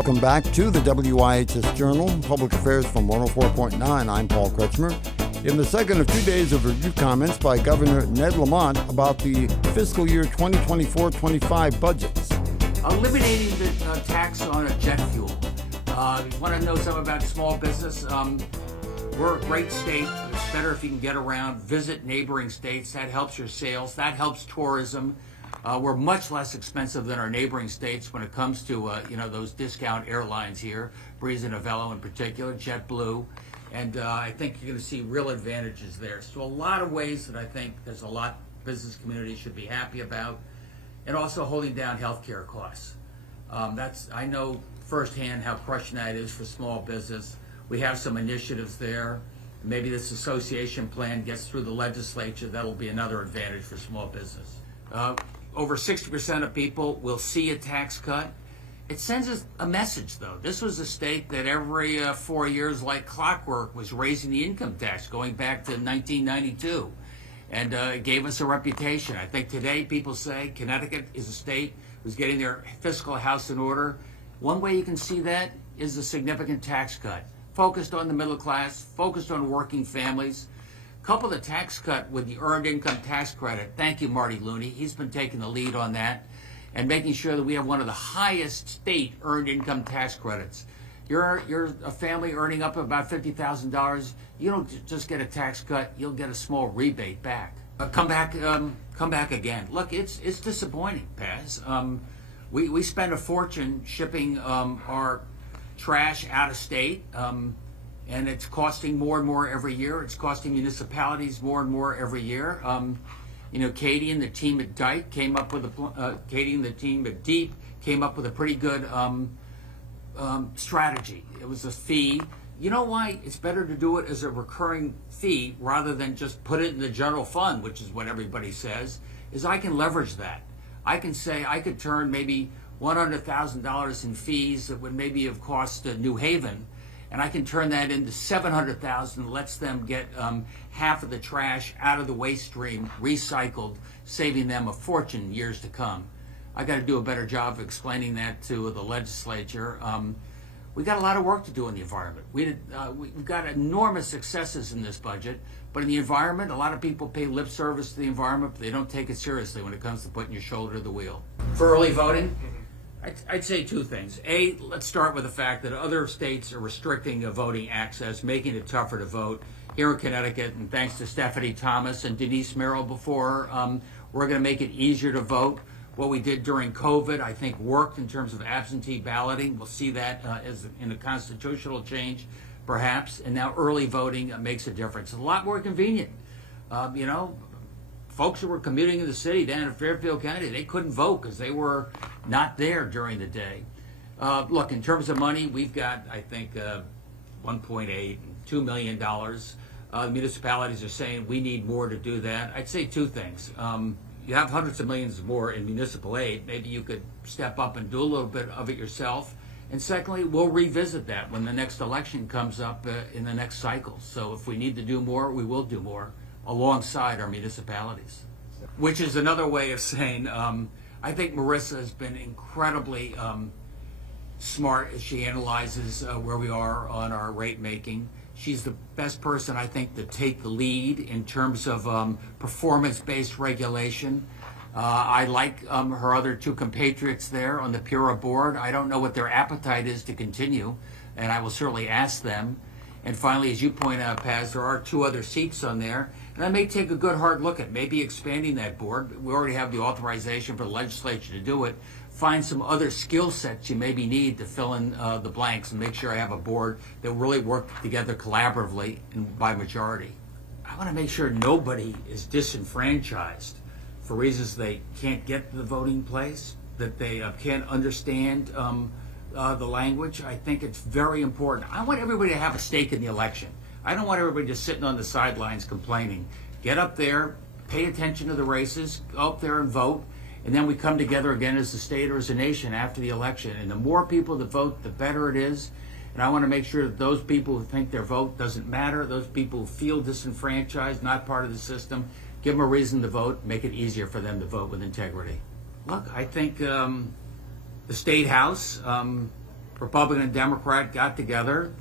Welcome back to the WIHS Journal, Public Affairs from 104.9. I'm Paul Kretschmer. In the second of 2 days of review comments by Governor Ned Lamont about the fiscal year 2024-25 budgets. Eliminating the tax on jet fuel. You want to know something about small business? We're a great state. It's better if you can get around, visit neighboring states. That helps your sales. That helps tourism. We're much less expensive than our neighboring states when it comes to those discount airlines here, Breeze and Avello in particular, JetBlue, and I think you're going to see real advantages there. So a lot of ways that I think there's a lot business community should be happy about, and also holding down healthcare costs. I know firsthand how crushing that is for small business. We have some initiatives there. Maybe this association plan gets through the legislature. That'll be another advantage for small business. Over 60% of people will see a tax cut. It sends us a message, though. This was a state that every 4 years, like clockwork, was raising the income tax going back to 1992. And it gave us a reputation. I think today people say Connecticut is a state who's getting their fiscal house in order. One way you can see that is a significant tax cut, focused on the middle class, focused on working families. Couple the tax cut with the earned income tax credit. Thank you, Marty Looney. He's been taking the lead on that and making sure that we have one of the highest state earned income tax credits. You're a family earning up about $50,000. You don't just get a tax cut. You'll get a small rebate back. Come back again. Look, it's disappointing, Paz. We spend a fortune shipping our trash out of state. And it's costing more and more every year. It's costing municipalities more and more every year. Katie and the team at Dyke came up with Katie and the team at Deep came up with a pretty good strategy. It was a fee. You know why it's better to do it as a recurring fee rather than just put it in the general fund, which is what everybody says, is I can leverage that. I can say I could turn maybe $100,000 in fees that would maybe have cost New Haven, and I can turn that into $700,000, lets them get half of the trash out of the waste stream, recycled, saving them a fortune years to come. I got to do a better job of explaining that to the legislature. We got a lot of work to do in the environment. We've got enormous successes in this budget, but in the environment, a lot of people pay lip service to the environment, but they don't take it seriously when it comes to putting your shoulder to the wheel. For early voting, I'd say two things. A, let's start with the fact that other states are restricting voting access, making it tougher to vote. Here in Connecticut, and thanks to Stephanie Thomas and Denise Merrill before, we're going to make it easier to vote. What we did during COVID, I think, worked in terms of absentee balloting. We'll see that as in a constitutional change, perhaps. And now early voting makes a difference. It's a lot more convenient. Folks who were commuting in the city down in Fairfield County, they couldn't vote because they were not there during the day. Look, in terms of money, we've got, I think, 1.8 and $2 million. The municipalities are saying we need more to do that. I'd say two things. You have hundreds of millions more in municipal aid. Maybe you could step up and do a little bit of it yourself. And secondly, we'll revisit that when the next election comes up in the next cycle. So if we need to do more, we will do more alongside our municipalities. Which is another way of saying, I think Marissa has been incredibly smart as she analyzes where we are on our rate making. She's the best person, I think, to take the lead in terms of performance-based regulation. I like her other two compatriots there on the PURA board. I don't know what their appetite is to continue, and I will certainly ask them. And finally, as you point out, Paz, there are two other seats on there, and I may take a good hard look at maybe expanding that board. We already have the authorization for the legislature to do it. Find some other skill sets you maybe need to fill in the blanks and make sure I have a board that really work together collaboratively and by majority. I want to make sure nobody is disenfranchised for reasons they can't get to the voting place, that they can't understand the language. I think it's very important. I want everybody to have a stake in the election. I don't want everybody just sitting on the sidelines complaining. Get up there, pay attention to the races, go up there and vote, and then we come together again as a state or as a nation after the election. And the more people that vote, the better it is. And I want to make sure that those people who think their vote doesn't matter, those people who feel disenfranchised, not part of the system, give them a reason to vote, make it easier for them to vote with integrity. Look, I think the State House Republican and Democrat got together.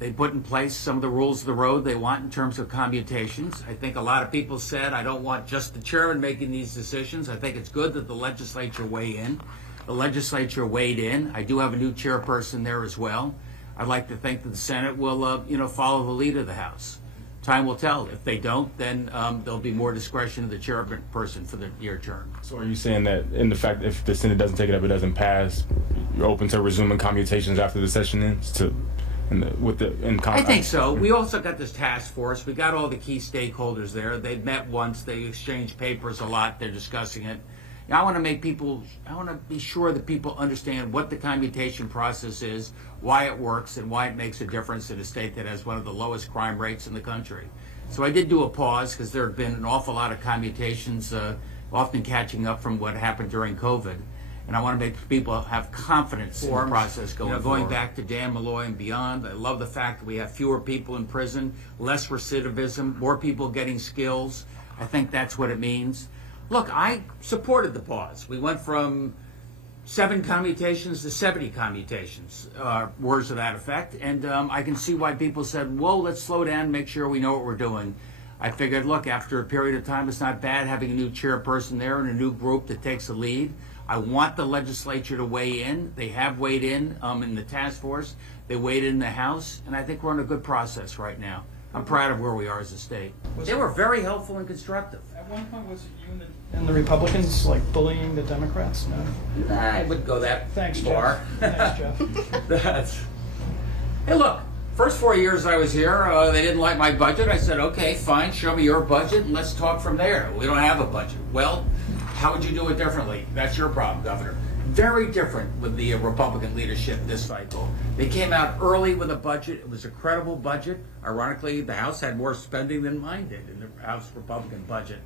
They put in place some of the rules of the road they want in terms of commutations. I think a lot of people said, I don't want just the chairman making these decisions. I think it's good that the legislature weigh in. The legislature weighed in. I do have a new chairperson there as well. I'd like to think that the Senate will, follow the lead of the House. Time will tell. If they don't, then there'll be more discretion of the chairperson for the year term. So are you saying that in the fact if the Senate doesn't take it up, it doesn't pass, you're open to resuming commutations after the session ends? I think so. We also got this task force. We got all the key stakeholders there. They've met once. They exchanged papers a lot. They're discussing it. I want to be sure that people understand what the commutation process is, why it works, and why it makes a difference in a state that has one of the lowest crime rates in the country. So I did do a pause because there have been an awful lot of commutations, often catching up from what happened during COVID. And I want to make people have confidence in the process going forward. Going back to Dan Malloy and beyond, I love the fact that we have fewer people in prison, less recidivism, more people getting skills. I think that's what it means. Look, I supported the pause. We went from 7 commutations to 70 commutations, words to that effect. And I can see why people said, whoa, let's slow down and make sure we know what we're doing. I figured, look, after a period of time, it's not bad having a new chairperson there and a new group that takes the lead. I want the legislature to weigh in. They have weighed in the task force. They weighed in the House. And I think we're on a good process right now. I'm proud of where we are as a state. They were very helpful and constructive. At one point, was it you and the Republicans bullying the Democrats? No? I wouldn't go that Thanks, far. Jeff. Thanks, Jeff. Hey, look, first 4 years I was here, they didn't like my budget. I said, okay, fine, show me your budget, and let's talk from there. We don't have a budget. Well, how would you do it differently? That's your problem, Governor. Very different with the Republican leadership this cycle. They came out early with a budget. It was a credible budget. Ironically, the House had more spending than mine did in the House Republican budget.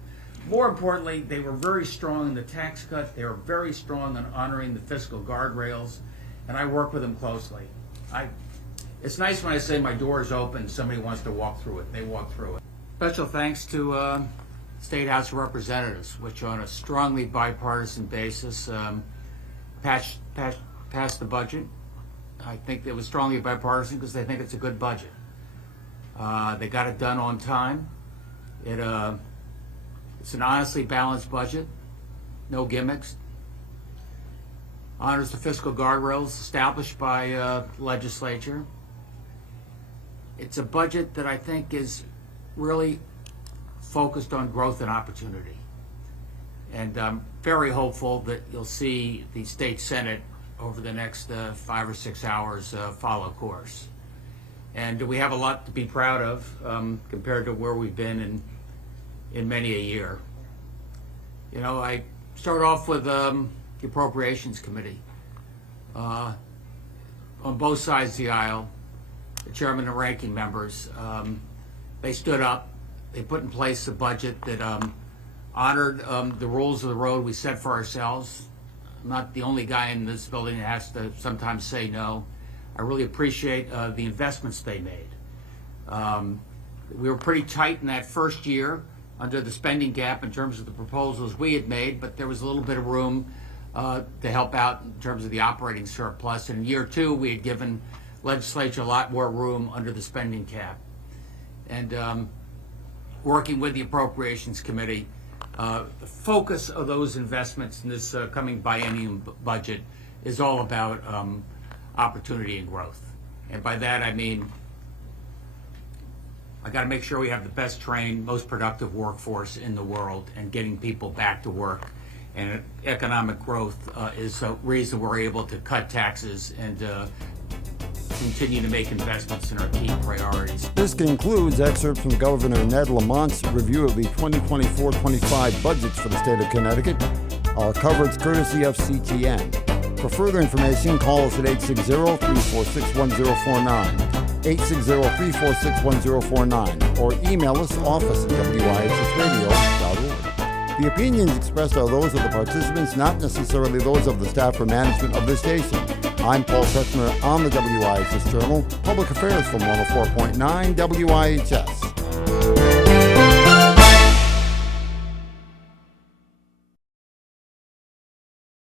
More importantly, they were very strong in the tax cut. They were very strong in honoring the fiscal guardrails, and I work with them closely. It's nice when I say my door is open, somebody wants to walk through it. They walk through it. Special thanks to State House of Representatives, which on a strongly bipartisan basis passed the budget. I think it was strongly bipartisan because they think it's a good budget. They got it done on time. It's an honestly balanced budget, no gimmicks. Honors the fiscal guardrails established by legislature. It's a budget that I think is really focused on growth and opportunity. And I'm very hopeful that you'll see the state Senate over the next 5 or 6 hours follow course. And we have a lot to be proud of compared to where we've been in many a year. I start off with the Appropriations Committee. On both sides of the aisle, the chairman and ranking members, they stood up, they put in place a budget that honored the rules of the road we set for ourselves. I'm not the only guy in this building that has to sometimes say no. I really appreciate the investments they made. We were pretty tight in that first year under the spending cap in terms of the proposals we had made, but there was a little bit of room to help out in terms of the operating surplus. And in year 2, we had given legislature a lot more room under the spending cap. And working with the Appropriations Committee, the focus of those investments in this coming biennium budget is all about opportunity and growth. And by that I mean I got to make sure we have the best trained, most productive workforce in the world and getting people back to work. And economic growth is a reason we're able to cut taxes and continue to make investments in our key priorities. This concludes excerpts from Governor Ned Lamont's review of the 2024-25 budgets for the state of Connecticut. Our coverage courtesy of CTN. For further information, call us at 860-346-1049. 860-346-1049 or email us office at WIHSradio.org. The opinions expressed are those of the participants, not necessarily those of the staff or management of this station. I'm Paul Kretschmer on the WIHS Journal, Public Affairs from 104.9 WIHS.